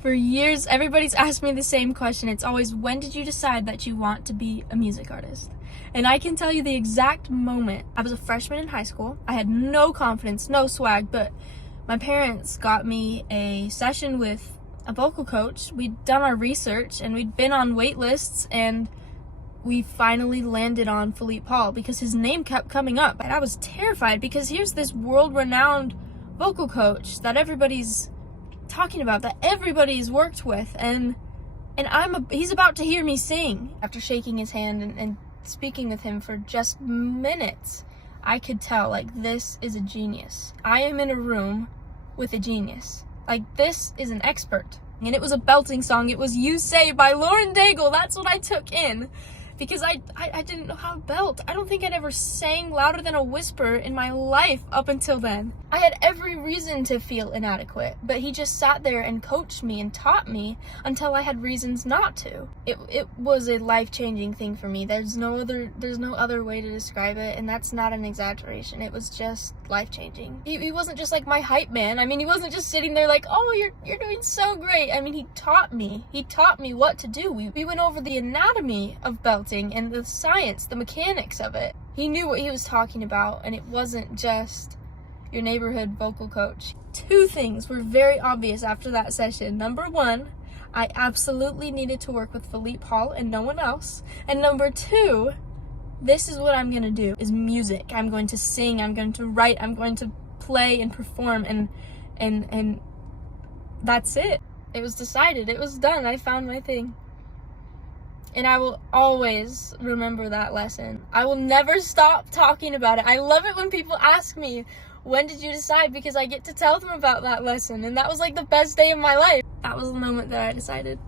For years, everybody's asked me the same question. It's always, when did you decide that you want to be a music artist? And I can tell you the exact moment. I was a freshman in high school. I had no confidence, no swag, but my parents got me a session with a vocal coach. We'd done our research and we'd been on wait lists, and we finally landed on Philippe because his name kept coming up. And I was terrified because here's this world-renowned vocal coach that everybody's talking about, that everybody's worked with, and he's about to hear me sing. After shaking his hand and speaking with him for just minutes, I could tell, like, this is a genius. I am in a room with a genius. Like, this is an expert. And it was a belting song. It was You Say by Lauren Daigle. That's what I took in, because I didn't know how to belt. I don't think I'd ever sang louder than a whisper in my life up until then. I had every reason to feel inadequate, but he just sat there and coached me and taught me until I had reasons not to. It was a life-changing thing for me. There's no other way to describe it, and that's not an exaggeration. It was just life-changing. He wasn't just like my hype man. I mean, he wasn't just sitting there like, oh, you're doing so great. I mean, he taught me. He taught me what to do. We went over the anatomy of belting and the science, the mechanics of it. He knew what he was talking about, and it wasn't just your neighborhood vocal coach. Two things were very obvious after that session. Number one, I absolutely needed to work with Philippe and no one else. And number two, this is what I'm gonna do, is music. I'm going to sing, I'm going to write, I'm going to play and perform, and that's it. It was decided, it was done, I found my thing. And I will always remember that lesson. I will never stop talking about it. I love it when people ask me, when did you decide? Because I get to tell them about that lesson, and that was like the best day of my life. That was the moment that I decided.